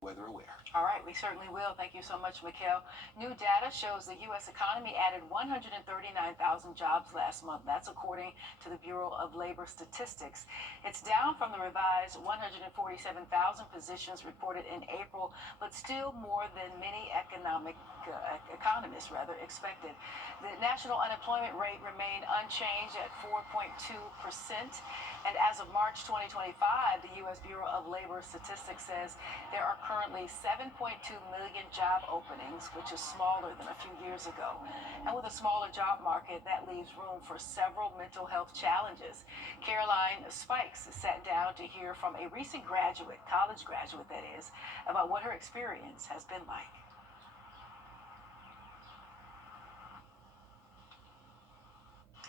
weather aware. All right, we certainly will. Thank you so much, Mikhail. New data shows the U.S. economy added 139,000 jobs last month. That's according to the Bureau of Labor Statistics. It's down from the revised 147,000 positions reported in April, but still more than many economists expected. The national unemployment rate remained unchanged at 4.2%. And as of March 2025, the U.S. Bureau of Labor Statistics says there are currently 7.2 million job openings, which is smaller than a few years ago. And with a smaller job market, that leaves room for several mental health challenges. Caroline Spikes sat down to hear from a recent graduate, college graduate that is, about what her experience has been like.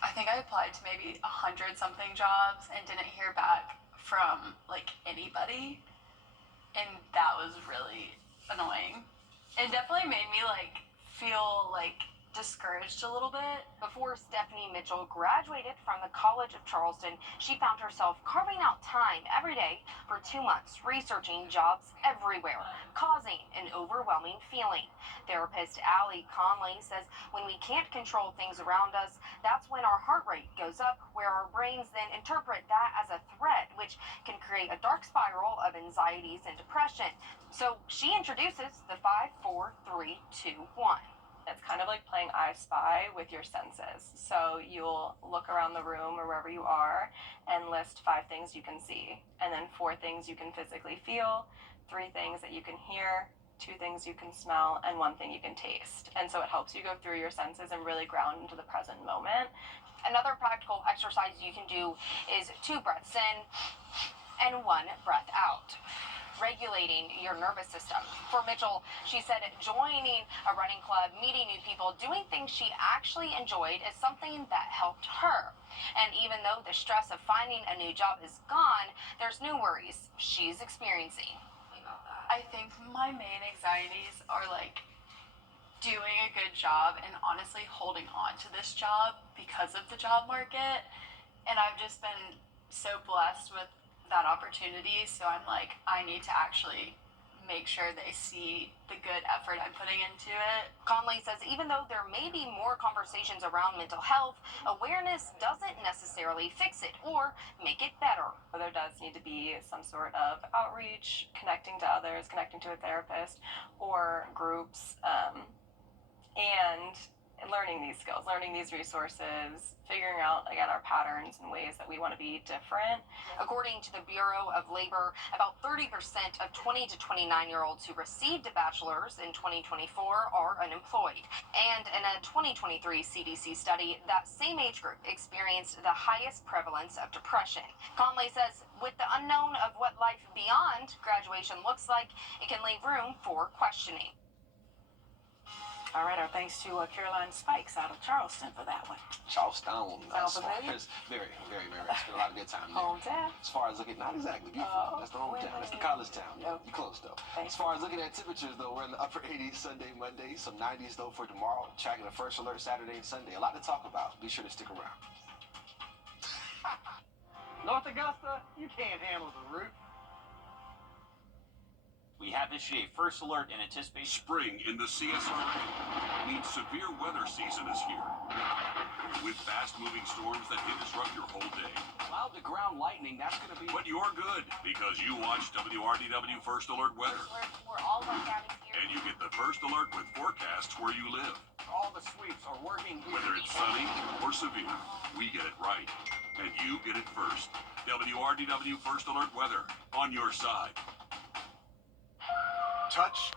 I think I applied to maybe 100-something jobs and didn't hear back from like anybody, and that was really annoying. It definitely made me like feel like discouraged a little bit. Before Stephanie Mitchell graduated from the College of Charleston, she found herself carving out time every day for 2 months researching jobs everywhere, causing an overwhelming feeling. Therapist Allie Conley says when we can't control things around us, that's when our heart rate goes up, where our brains then interpret that as a threat, which can create a dark spiral of anxieties and depression. So she introduces the 5, 4, 3, 2, 1. It's kind of like playing I Spy with your senses. So you'll look around the room or wherever you are and list 5 things you can see, and then 4 things you can physically feel, 3 things that you can hear, 2 things you can smell, and 1 thing you can taste. And so it helps you go through your senses and really ground into the present moment. Another practical exercise you can do is 2 breaths in and 1 breath out, regulating your nervous system. For Mitchell, she said joining a running club, meeting new people, doing things she actually enjoyed is something that helped her. And even though the stress of finding a new job is gone, there's new worries she's experiencing. I think my main anxieties are like doing a good job and honestly holding on to this job because of the job market. And I've just been so blessed with that opportunity, so I'm like, I need to actually make sure they see the good effort I'm putting into it. Conley says even though there may be more conversations around mental health, awareness doesn't necessarily fix it or make it better. There does need to be some sort of outreach, connecting to others, connecting to a therapist or groups, and learning these skills, learning these resources, figuring out, again, our patterns and ways that we want to be different. According to the Bureau of Labor, about 30% of 20 to 29-year-olds who received a bachelor's in 2024 are unemployed. And in a 2023 CDC study, that same age group experienced the highest prevalence of depression. Conley says with the unknown of what life beyond graduation looks like, it can leave room for questioning. All right, our thanks to Caroline Spikes out of Charleston for that one. Charleston. Sound familiar? Very, very, very. I spent a lot of good time there. Hometown? As far as looking, not exactly beautiful. That's the hometown. That's the college town. Yep. You're close, though. Thanks. As far as looking at temperatures, though, we're in the upper 80s Sunday, Monday, some 90s, though, for tomorrow. Tracking the first alert Saturday and Sunday. A lot to talk about. Be sure to stick around. North Augusta, you can't handle the roof. We have issued a first alert in anticipation. Spring in the CSRA means severe weather season is here. With fast-moving storms that can disrupt your whole day. Cloud to ground lightning, that's going to be... But you're good, because you watch WRDW First Alert Weather. We're all one county here. And you get the first alert with forecasts where you live. All the sweeps are working here. Whether it's sunny or severe, we get it right. And you get it first. WRDW First Alert Weather, on your side. Touch